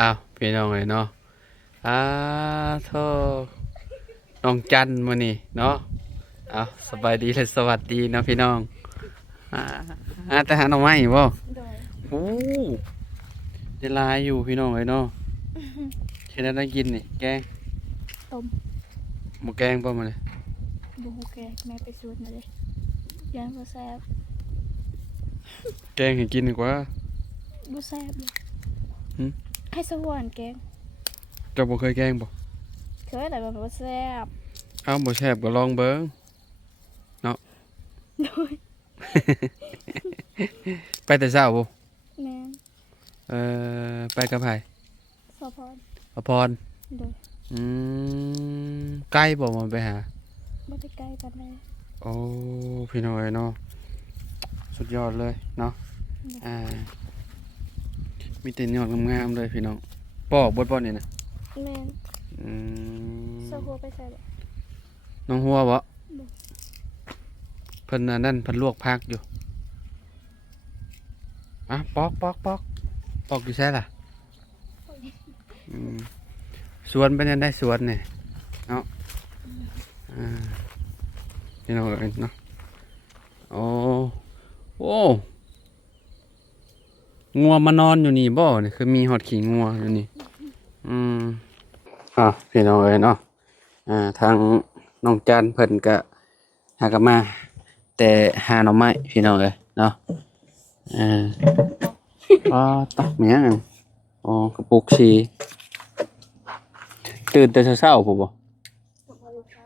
อ้าวพี่น้องเอ้ยเนาะอ้าโทน้องจันมื้อนี้เนาะอ้าวสบายดีและสวัสดีเนาะพี่น้องอ่าแต่หาหน่อไม้บ่ โดย โอ้ได้หลายอยู่พี่น้องเอ้ยเนาะเฮ็ดได้กินนี่แกงต้มหมูแกงบ่มื้อนี้บูฮูแกแม่ไปสูตรมาเลยย่างบ่แซ่บแกงให้กินดีกว่าบ่แซ่บเลย หึ ให้สวรรค์แกงเจ้าบ่เคยแกงบ่ เคยแต่ว่าบ่แซ่บ เอ้าบ่แซ่บก็ลองเบิ่ง โดย ไปแต่เช้าบ่ แม่น ไปกับไผ สอพรอภร โดย อืใกล้บ่มันไปหา บ่ได้ไกลปานใด โอ้พี่น้อยเนาะสุดยอดเลยเนาะอ่ามีแต่ยอดงามๆเลยพี่น้องปอกบดๆนี่นะ แม่น อืม สะหัวไปใส่บ่ น้องหัวบ่ บ่ เพิ่นอันนั่นเพิ่นลวกผักอยู่อ่ะปอกอยู่ใช่ล่ะอืมสวนเป็นยังได้สวนนี่เนาะอ่าพี่น้องเอ้ยเนาะโอ้โอ้งัวมานอนอยู่นี่บ่นี่คือมีหอดขี้งัวอยู่นี่อืมพี่น้องเอ้ยเนาะทางน้องจันเพิ่นก็หากนมาแต่หาหน่อไม้พี่น้องเอ้ยเนาะตักเมียงอ๋อกระปุกชีตื่นแต่เช้าๆพุ่นบ่ ตกมาลูกค้า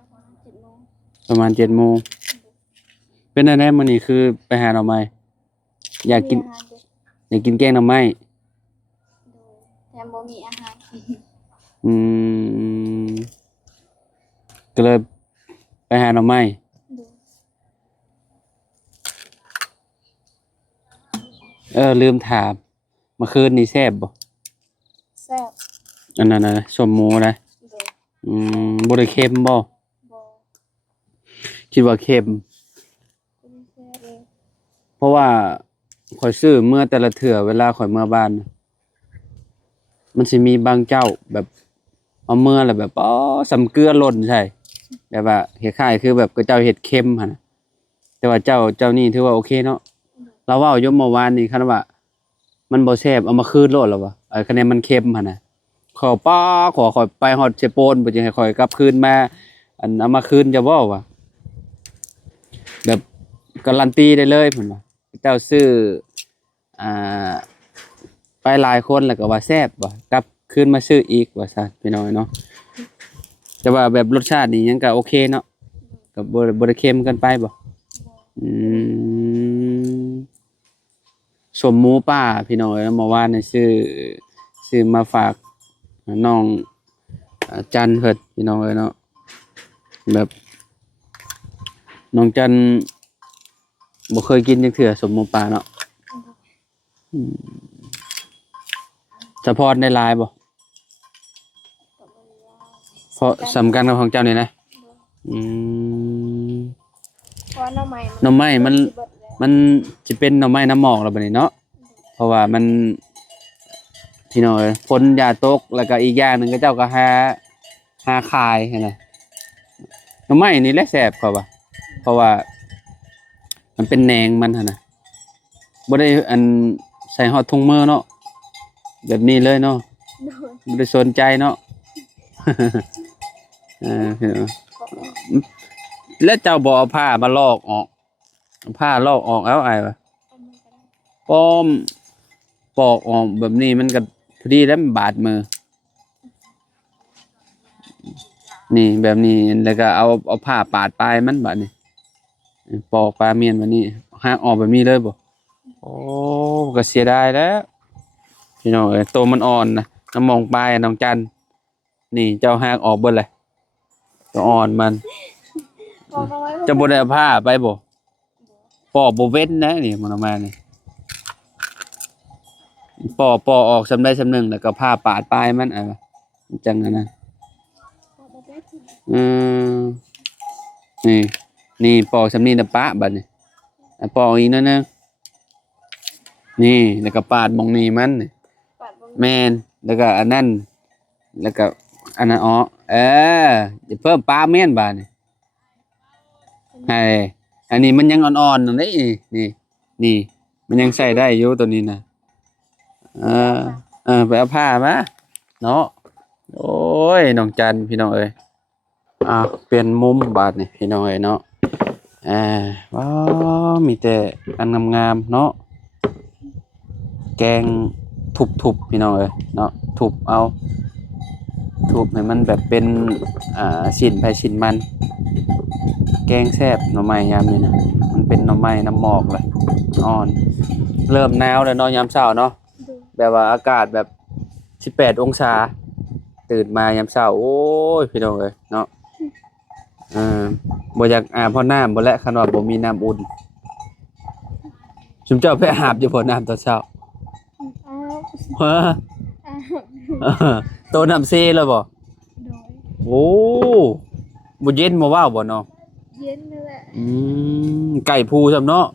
ประมาณ7:00นประมาณ7 โมงเป็นอันไหนมื้อนี้คือไปหาหน่อไม้อยากกิน มีอาหารเด็ด อยากกินแกงหน่อไม้ โดยแถมบ่มีอาหารกิน อืมก็เลยไปหาหน่อไม้ โดย ลืมถามเมื่อคืนนี้แซ่บบ่ แซ่บ อันนั้นน่ะสมหมูนะ โดย บ่ได้เค็มบ่ บ่ คิดว่าเค็ม บ่ได้แซ่บเลย เพราะว่าข่อยซื้อเมื่อแต่ละเทื่อเวลาข่อยเมื่อบ้านน่ะมันสิมีบางเจ้าแบบเอาเมื่อแล้วแบบสำเกลือหล่นใช่แบบว่าคล้ายๆคือแบบก็เจ้าเฮ็ดเค็มหั่นน่ะแต่ว่าเจ้านี่ถือว่าโอเคเนาะเราเว้าอยู่เมื่อวานนี่คันว่ามันบ่แซ่บเอามาคืนโลดแล้ววะคะแนนมันเค็มหั่นน่ะขอข่อยไปฮอดเชโปนบ่จะให้ข่อยกลับคืนมาอันเอามาคืนจะบ่วะแบบการันตีได้เลยเพิ่นว่าเจ้าซื้ออ่าไปหลายคนแล้วก็ว่าแซ่บว่ะกลับคืนมาซื้ออีกว่าซั่นพี่น้อยเนาะแต่ว่าแบบรสชาตินี่ยังก็โอเคเนาะก็บ่ได้เค็มเกินไปบ่ บ่ อืมสมหมูป่าพี่น้อยเมื่อวานนี่ซื้อมาฝากน้องจันเพิ่นพี่น้องเอ้ยเนาะแบบน้องจันบ่เคยกินจักเทื่อสมหมูป่าเนาะอืมสะพรได้หลายบ่ ก็บ่ได้ว่า เพราะสำคัญกับของเจ้านี่นะอืม เพราะว่าหน่อไม้ หน่อไม้มัน สิเบิดแล้ว มันสิเป็นหน่อไม้น้ำหมอกแล้วบัดนี้เนาะเพราะว่ามันพี่น้อยฝนอย่าตกแล้วก็อีกอย่างหนึงก็เจ้าก็หาขายหั้นน่ะหน่อไม้นี่แหละแซ่บกว่าว่ะเพราะว่ามันเป็นแหนงมันหั่นน่ะบ่ได้อันใส่ฮอดถุงมือเนาะแบบนี้เลยเนาะ โดย บ่ได้สนใจเนาะ พี่น้อย แล้วเจ้าบ่เอาผ้ามาลอกออกเอาผ้าลอกออกเอาไอ้วะ เอามือก็ได้ ป้อมปอกออกแบบนี้มันก็พอดีแล้วมันบาดมือ นี่แบบนี้แล้วก็เอาผ้าปาดปลายมันบาดนี้ปอกปลาเมียนแบบนี้หักออกแบบนี้เลยบ่โอ้ก็เสียดายแล้วพี่น้องเอ้ยตัวมันอ่อนนะน้ำมองปลายน้องจันนี่เจ้าหักออกเบิดเลยตัวอ่อนมัน พอเอาไว้ จะบ่ได้เอาผ้าไปบ่ปอกบ่เว้นนะนี่มันออกมานี่ปอกออกสำใดสำหนึ่งแล้วก็ผ้าปาดปลายมันจังนั้นนะ พอบ่ได้กิน อืมนี่ปอกสำนี้นะปะบัดนี้ปอกอีกหนิดนึงนี่แล้วก็ปาดหมองนี้มันนี่ ปาดบ่ แม่น แล้วก็อันนั้นแล้วก็อันนั้นอ๋ออย่าเพิ่มปลาเม่นบาดนี่ให้อันนี้มันยังอ่อนๆนั่นนี่นี่มันยังใส่ได้อยู่ตัวนี้นะไปเอาผ้ามาเนาะโอ้ยน้องจันพี่น้องเอ้ยเปลี่ยนมุมบาดนี่พี่น้องเอ้ยเนาะว้าวมีแต่อันงามๆเนาะแกงทุบๆพี่น้องเอ้ยเนาะทุบเอาทุบให้มันแบบเป็นชิ้นไปชิ้นมันแกงแซ่บหน่อไม้ยามนี้นะมันเป็นหน่อไม้น้ำหมอกเลยอ่อนเริ่มหนาวแล้วเนาะยามเช้าเนาะแบบว่าอากาศแบบ18องศาตื่นมายามเช้าโอ้ยพี่น้องเอ้ยเนาะบ่อยากอาบเพราะน้ำบ่และคันว่าบ่มีน้ำอุ่นชุมเจ้าไปอาบอยู่บ่น้ำตอนเช้าฮะโตน้ำเซแล้วบ่ โดย โอ้บ่เย็นบ่ว้าวบ่เนาะ เย็นนั่นแหละ ไก่ภูซำเนาะ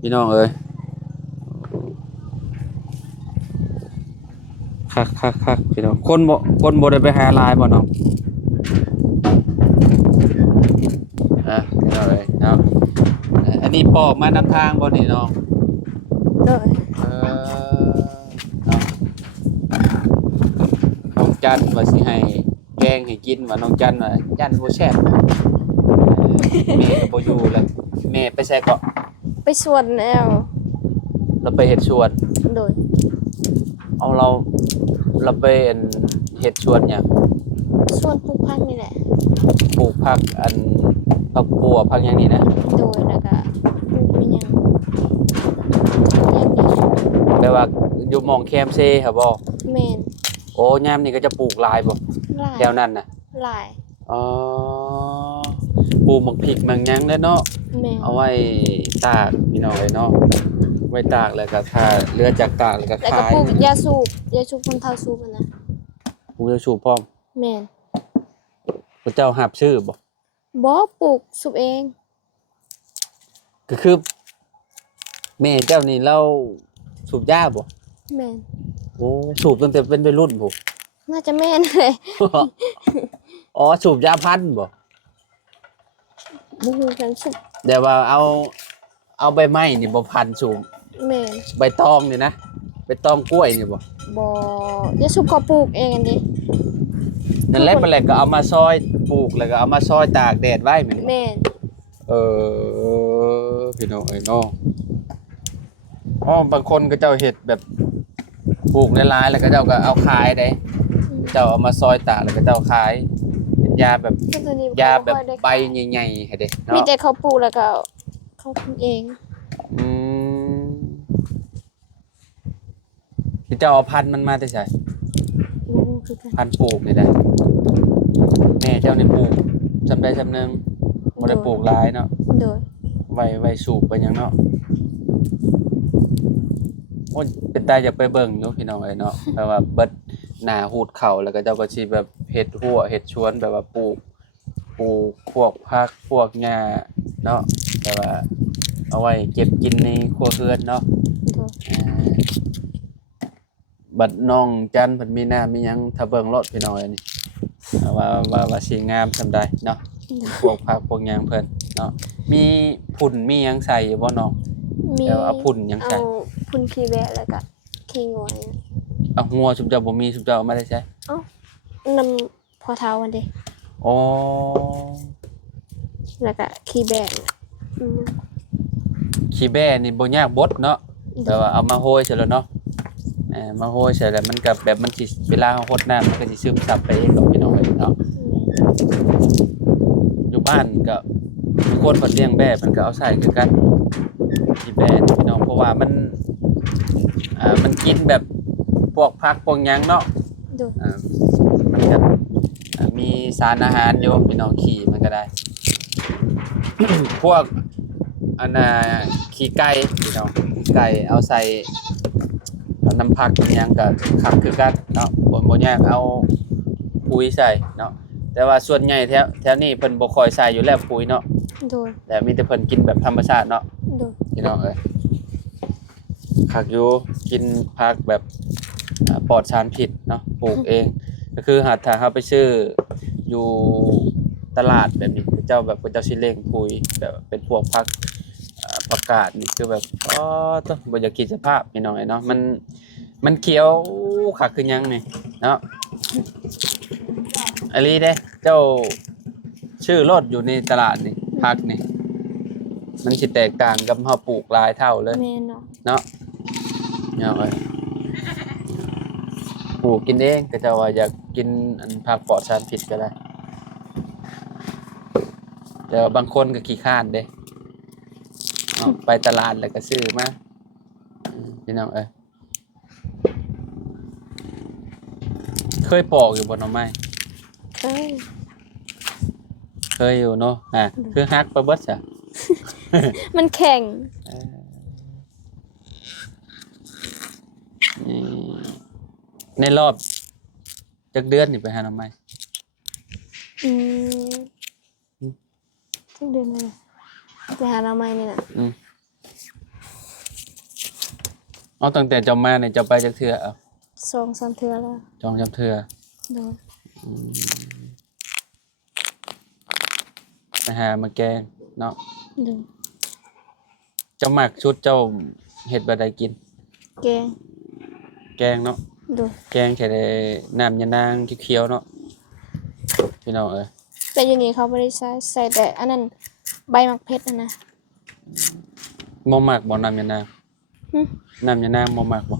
พี่น้องเอ้ยคักๆๆพี่น้องคนบ่ได้ไปหาลายบ่เนาะพี่น้องเอ้ยเนาะอันนี้ปอกมานำทางบ่นี่เนาะ โดย เนาะน้องจันว่าสิให้แกงให้กินว่าน้องจันว่าจันบ่แซ่บแม่ก็บ่อยู่แล้วแม่ไปใส่เกาะ ไปสวนแล้ว เราไปเฮ็ดสวน โดย เอาเราไปเฮ็ดสวนหยัง สวนปลูกพักนี่แหละ ปลูกผักผักบัวผักหยังนี่นะ โดยแล้วก็ปลูกเป็นหยังนี่ แปลว่าอยู่หม่องแคมเซ่ครับบ่ แม่น โอ้ยามนี้ก็จะปลูกหลายบ่ หลาย แถวนั้นน่ะ หลาย อ๋อปลูกหมักพริกหมักหยังแล้วเนาะ แม่น เอาไว้ตากพี่น้องเอ้ยเนาะไว้ตากแล้วก็ถ้าเหลือจากตากแล้วก็ แล้วก็ ขาย ปลูกยาสูบคนเฒ่าสูบอะนะ ปลูกจะสูบพร้อม แม่น พระเจ้ารับซื้อบ่ บ่ปลูกสูบเอง ก็คือแม่เจ้านี่เราสูบยาบ่ แม่น โอ้สูบตั้งแต่เป็นวัยรุ่นพุ่น น่าจะแม่นเลย อ๋อสูบยาพันธุ์บ่ บ่ฮู้กันสูบ เดี๋ยวว่าเอาใบไม้นี่บ่พันธุ์สูบ แม่น ใบตองนี่นะใบตองกล้วยนี่บ่ บ่ยาสูบเขาปลูกเองอันนี้ นั่นแหละมันแหละก็เอามาซอยปลูกแล้วก็เอามาซอยตากแดดไว้แม่นบ่ แม่น พี่น้องเอ้ยเนาะบางคนก็เจ้าเฮ็ดแบบปลูกหลายๆแล้วก็เจ้าก็เอาขายได้เจ้าเอามาซอยตากแล้วก็เจ้าขายเป็นยาแบบ ตัวนี้ ยาแบบ ค่อยได้ ใบใหญ่ๆให้เด้ มี เนาะ แต่เขาปลูกแล้วก็เขากินเอง อืมที่เจ้าเอาพันธุ์มันมาแต่ไส บ่ฮู้คือกัน พันธุ์ปลูกนี่ได้แม่เจ้านี่ปลูกจำได้จำนึงบ่ได้ปลูกหลายเนาะ โดย ไว้สูบไปหยังเนาะโอ้ยเป็นตาอยากไปเบิ่งอยู่พี่น้องเอ้ยเนาะแบบว่าเบิดหน้าหูดเข่าแล้วก็เจ้าก็สิแบบเฮ็ดหัวเฮ็ดชวนแบบว่าปลูกพวกผักพวกหญ้าเนาะแบบว่าเอาไว้เก็บกินในครัวเรือนเนาะ โดย บัดน้องจันเพิ่นมีหน้ามีหยังถ้าเบิ่งรถพี่น้องเอ้ยนี่ว่าสิงามซำใดเนาะพวกผักพวกหยังเพิ่นเนาะมีพุ่นมีหยังใส่อยู่บ่น้อง มี เดี๋ยวเอาพุ่นหยังใส่ เอาพุ่นขี้แวะแล้วก็ขี้งอย เอาหัวชุบเจ้าบ่มีชุบเจ้าเอามาได้ใช่ นำพอเท้าอันเด้ อ๋อ แล้วก็ขี้แบะอืม ขี้แบ้นี่บ่ยากบดเนาะแต่ว่าเอามาโรยเสร็จแล้วเนาะมาโรยเสร็จแล้วมันก็แบบมันสิเวลาเรารดน้ำมันก็สิซึมซับไปเองดอกพี่น้องเอ้ยเนาะอยู่บ้านก็มีคนเพิ่นเลี้ยงแบ้มันก็เอาใส่คือกันขี้แบ้นี่พี่น้องเพราะว่ามันกินแบบพวกผักพวกหยังเนาะ โดย มันก็มีสารอาหารอยู่พี่น้องขี้มันก็ได้ พวกอันน่ะขี้ไก่พี่น้องไก่เอาใส่น้ำผักอิหยังก็คักคือกันเนาะบ่ยากเอาปุ๋ยใส่เนาะแต่ว่าส่วนใหญ่แถวนี้เพิ่นบ่ค่อยใส่อยู่แล้วปุ๋ยเนาะ โดย แต่มีแต่เพิ่นกินแบบธรรมชาติเนาะ โดย พี่น้องเอ้ยคักอยู่กินผักแบบ ปลอดสารพิษเนาะปลูกเองก็คือหาถ้าเฮาไปซื้ออยู่ตลาดแบบนี้เจ้าแบบเจ้าสิเล้งคุยแบบเป็นพวกผักผักกาดนี่คือแบบอ๋อต้องบ่อยากคิดสภาพพี่น้องเนาะมันเขียวคักคือหยังนี่เนาะอันนี้เด้เจ้าชื่อรถอยู่ในตลาดนี่ผักนี่มันสิแตกต่างกับเฮาปลูกหลายเท่าเลย แม่นเนาะ เนาะเอาไว้ปลูกกินเองก็จะว่าอยากกินอันผักปลอดสารพิษก็ได้แต่ว่าบางคนก็ขี้คร้านเด้เอาไปตลาดแล้วก็ซื้อมาพี่น้องเคยปอกอยู่บนหน่อไม้ เคย เคยอยู่เนาะคือฮักไปเบิดจ้ะ มันแข็ง นี่ในรอบจักเดือนนี่ไปหาหน่อไม้ อืมทุกเดือนเลยไปหาเราใหม่นี่น่ะ เอาตั้งแต่เจ้ามาเนี่ยเจ้าไปจักเทื่อเอา 2-3เทื่อแล้ว จองจำเทื่อ โดย ไปหามาแกงเนาะ โดย เจ้ามักชุดเจ้าเฮ็ดบ่ได้กิน แกง แกงเนาะ โดย แกงแค่ได้น้ำยะนางเขียวๆเนาะพี่น้องแต่อยู่นี่เขาบ่ได้ใส่แต่อันนั้นใบมักเพชรนะ บ่มักบ่น้ำยะนาง หึ น้ำยะนางบ่มักบ่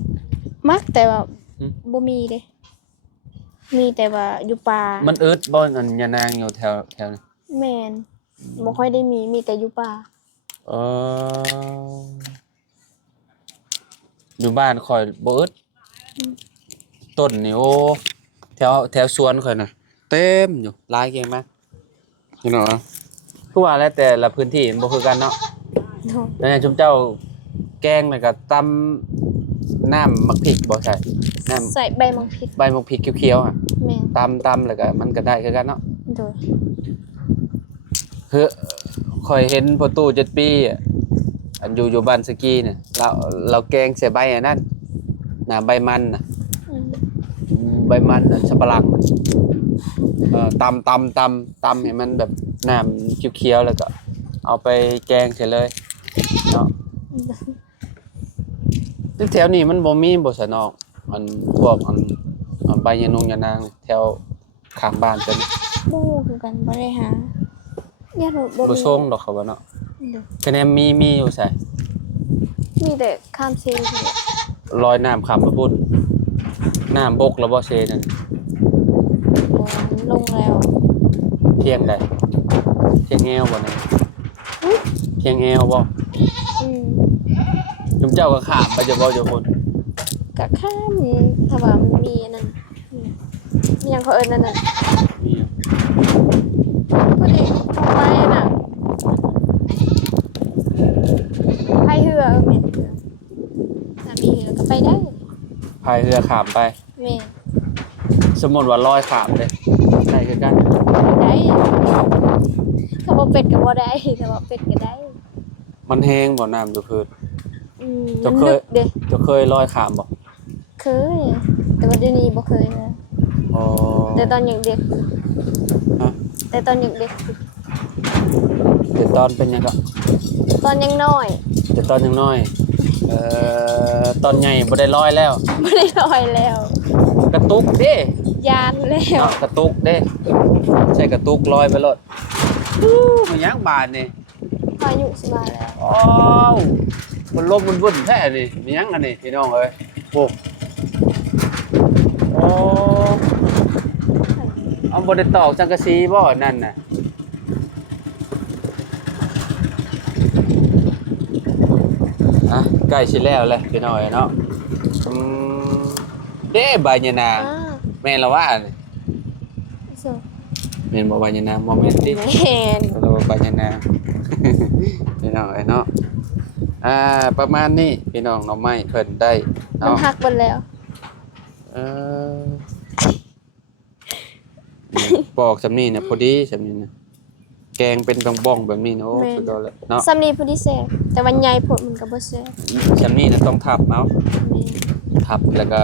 มักแต่ว่า หึ บ่มีเด้มีแต่ว่าอยู่ป่า มันอึดบ่อันยะนางอยู่แถวนี้ แม่นบ่ค่อยได้มีแต่อยู่ป่า เอออยู่บ้านข่อยบ่อึดต้นนี่โอ้แถวสวนข่อยน่ะเต็มอยู่หลายเก่งมากพี่น้องคือว่าแล้วแต่ละพื้นที่มันบ่คือกันเนาะ โดย แล้วเนี่ยชุมเจ้าแกงแล้วก็ตำน้ำมักพริกบ่ใส่น้ำ ใส่ใบมักเพชร ใบมักพริกเขียวๆอ่ะ แม่น ตำแล้วก็มันก็ได้คือกันเนาะ โดย คือข่อยเห็นพ่อตู้7 ปีอ่ะอันอยู่บ้านสกีเนี่ยเราแกงใส่ใบอันนั้นน่ะใบมันน่ะ อืม ใบมันน่ะสับปะหลังน่ะตำให้มันแบบน้ำเขียวๆแล้วก็เอาไปแกงเสร็จเลยเนาะแถวนี้มันบ่มีบ่ซะเนาะมันพวกใบยะนางแถวข้างบ้านเพิ่น บ่คือกันบ่ได้หาญาติบ่ บ่ มี ส่งดอกเขาว่าเนาะ โดย คะแนนมีอยู่ใส่ มีแต่ข้ามเซนนี่ ลอยน้ำข้ามมาพุ่นน้ำบกแล้วบ่เซนั่น บ่ลงแล้ว เพียงใดเพียงแอวบ่เนี่ย อุ๊ย เพียงแอวบ่ อืม จุมเจ้าก็ข้ามไปจะบ่จะพุ่น กะข้ามถ้าว่ามันมีอันนั้นมีหยังเขาเอิ้นนั่นน่ะ มีอยู่ ก็ดิทำไมน่ะพายเรือแม่นเรือถ้ามีเรือก็ไปได้ พายเรือข้ามไป แม่น สมมุติว่าลอยข้ามเลยได้คือกัน ได้ถ้าบ่เป็ดก็บ่ได้ถ้าว่าเป็ดก็ได้ มันแห้งบ่น้ำอยู่พื้น มั เจ้าน เค ลึ ย กเด้ เจะเคยลอยข้ามบ่ เคยแต่ว่าเดี๋ยวนี้บ่เคยแล้ว อ๋อ แต่ตอนยังเด็ก ฮะ แต่ตอนยังเด็ก เดี๋ยวตอนเป็นหยังก็ ตอนยังน้อย เดี๋ยวตอนยังน้อยตอนใหญ่บ่ได้ลอยแล้ว บ่ได้ลอยแล้ว กระตุกเด้ ยานแล้ว เนาะกระตุกเด้ใช่กระตุกลอยไปรถมันยังบาดนี่ พายุสิมาแล้ว อ้าวมันลมมันวุ่นแท้นี่มันยังอันนี้พี่น้องเอ้ยโอ้โอ้เอาบ่ได้ตอกสังกะสีบ่นั่นน่ะอ่ะใกล้สิแล้วแหละพี่น้องเอ้ยเนาะอืมเด้ใบยะนางแม่นละว่านี่ สุ แม่นบ่ใบยะนางบ่แม่นติ แม่น เราใบยะนาง พี่น้องเอ้ยเนาะประมาณนี้พี่น้องหน่อไม้เพิ่นได้ มัน เนาะ หักหมดแล้ว เออปอกสำนี่เนี่ยพอดีสำนี่นะแกงเป็นบ้องๆแบบนี้นะโอ้สุดยอดเลยเนาะ สำนีผู้ที่แซ่บแต่วันใหญ่ผลมันก็บ่แซ่บ สำนี่นะต้องทับเอา แม่น ทับแล้วก็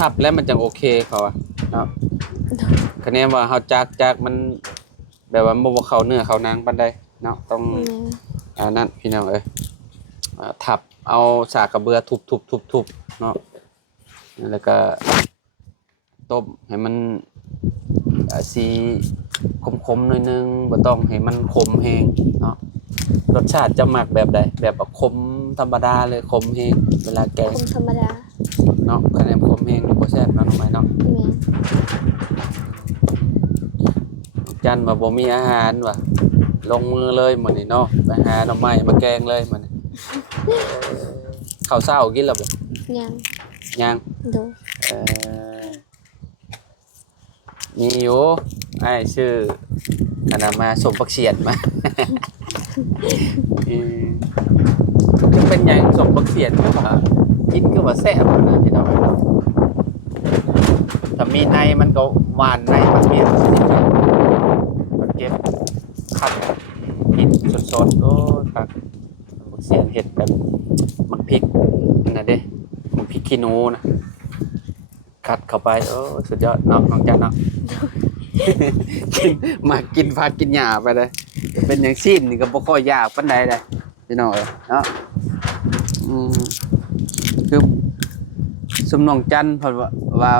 ทับแล้วมันจังโอเคเขาอะเนาะคะแนนว่าเฮาจักมันแบบว่าบ่เข้าเนื้อเข้าหนังปานใดเนาะต้องนั่นพี่น้องเอ้ยทับเอาสากกระเบือทุบเนาะแล้วก็ต้มให้มันสีคมๆหน่อยนึงบ่ต้องให้มันขมแฮงเนาะรสชาติจะหมักแบบใดแบบขมธรรมดาเลยขมแฮงเวลาแกง คมธรรมดา เนาะคะแนนคมเองบ่แซ่บเนาะน้องไม้เนาะ แม่น จันว่าบ่มีอาหารว่ะลงมือเลยมื้อนี้เนาะไปหาหน่อไม้มาแกงเลยมื้อนี้ข้าวเช้ากินแล้วบ่ ยัง ยัง โดย เอ่อมีอยู่อ้ายชื่ออันน่ะมาสมปักเสียดมา อือจะเป็นหยังสมปักเสียดก็ว่ากินคือว่าแซ่บนะพี่น้องเนาะถ้ามีในมันก็หวานในมันเปรี้ยวมันเก็บคัดกินสดๆโอ้ครับเสียงเห็ดแบบมักพริกนั่นน่ะเด้มักพริกขี้หนูนะคัดเข้าไปโอ้สุดยอดเนาะน้องจันเนาะ กินมากินผักกินหญ้าไปเลยเป็นอย่างซีนนี่ก็บ่ค่อยยากปานใดเลยพี่น้องเอ้ยเนาะคือสมน้องจันเพิ่นว่า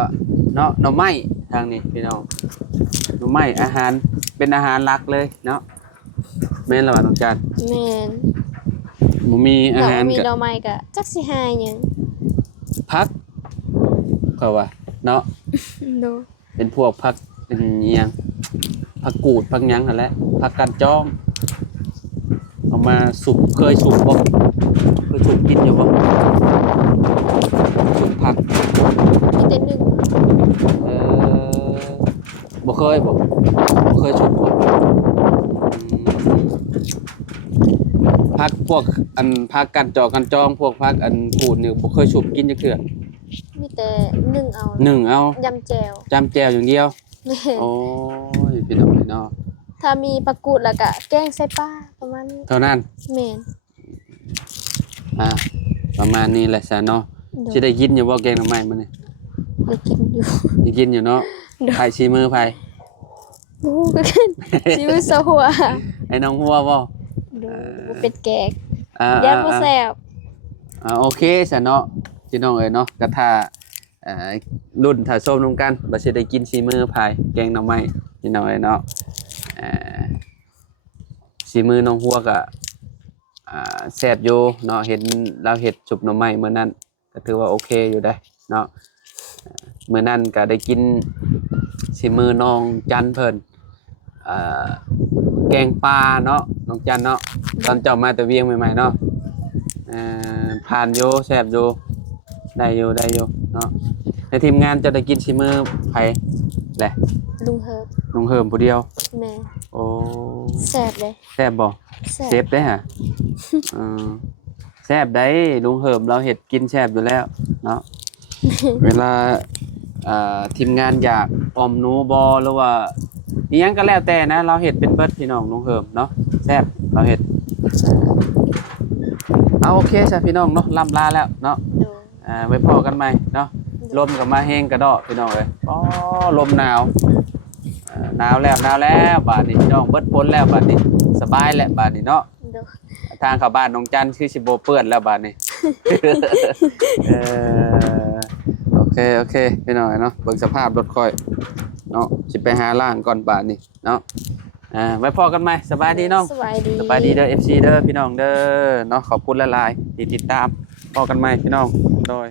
เนาะหน่อไม้ทางนี้พี่น้องหน่อไม้อาหารเป็นอาหารหลักเลยเนาะแม่นแล้วว่าน้องจัน แม่น บ่มีอาหาร มี กับ ดอกไม้ก็จักสิหาหยัง ผักเขาว่าเนาะ โดย เป็นพวกผักเป็นอิหยังผักกูดผักหยังนั่นแหละผักกันจ้องเอามาสุกเคยสุกบ่เคยสุกกินอยู่บ่สุกผัก มีแต่หนึ่ง เอบ่เคยบ่เคยสุกบ่ผักพวกอันผักกันจอกันจองพวกผักอันกูดนี่บ่เคยสุกกินจักเทื่อ มีแต่หนึ่งเอา นึ่งเอา ยำแจ่ว จำแจ่วอย่างเดียว แม่น โอ้ยพี่น้องพี่น้อง ถ้ามีปลากูดแล้วก็แกงใส่ปลาประมาณนี้ เท่านั้น แม่น ประมาณนี้แหละซะเนาะ โดย สิได้กินอยู่บ่แกงหน่อไม้มื้อนี้ ได้กินอยู่ ได้กินอยู่เนาะ โดย ไผสิมือไผ บูก็กินซิวซะหัว ไอ้น้องหัวบ่ โดยบ่เป็นแกก อ่า ยันบ่แซ่บ โอเคซะเนาะพี่น้องเอ้ยเนาะก็ถ้ารุ่นถ้าส้มนำกันบ่สิได้กินสีมือไผแกงหน่อไม้พี่น้องเอ้ยเนาะสีมือน้องหัวก็แซ่บอยู่เนาะเห็นเราเฮ็ดสุปหน่อไม้มื้อนั้นก็ถือว่าโอเคอยู่ได้เนาะมื้อนั้นก็ได้กินสีมือน้องจันเพิ่นแกงปลาเนาะน้องจันเนาะตอนเจ้ามาแต่เวียงใหม่ๆเนาะผ่านอยู่แซ่บอยู่ได้อยู่เนาะในทีมงานจะได้กินสีมือไผแหละ ลุงเฮิบ ลุงเฮิมผู้เดียว แม่ โอ้ แซ่บเลย แซ่บบ่ แซ่ เซ บ ฟได้ฮะเออแซ่บได้ลุงเฮิมเราเฮ็ดกินแซ่บอยู่แล้วเนาะ เวลาทีมงานอยากออมหนูบ่หรือว่าอีหยังก็แล้วแต่นะเราเฮ็ดเป็นเบิดพี่น้องลุงเฮิมเนาะแซ่บเราเฮ็ดเอาโอเคจ้ะพี่น้องเนาะล่ำลาแล้วเนาะ โดย ไว้พอกันใหม่เนาะลมก็มาแห้งกระดอกพี่น้องเอ้ยอ๋อลมหนาวหนาวแล้วบาดนี้พี่น้องเบิดพ้นแล้วบาดนี้สบายแล้วบาดนี้เนาะ โดย ทางเข้าบ้านน้องจันคือสิบ่เปื้อนแล้วบาดนี้ เออโอเคพี่น้องเนาะเบิ่งสภาพรถค่อยเนาะสิไปหาล่างก่อนบาดนี้เนาะไว้พอกันใหม่สบายดีน้อง สบายดี สบายดีเด้อ FC เด้อพี่น้องเด้อเนาะขอบคุณหลายๆที่ติดตามพอกันใหม่พี่น้องโดย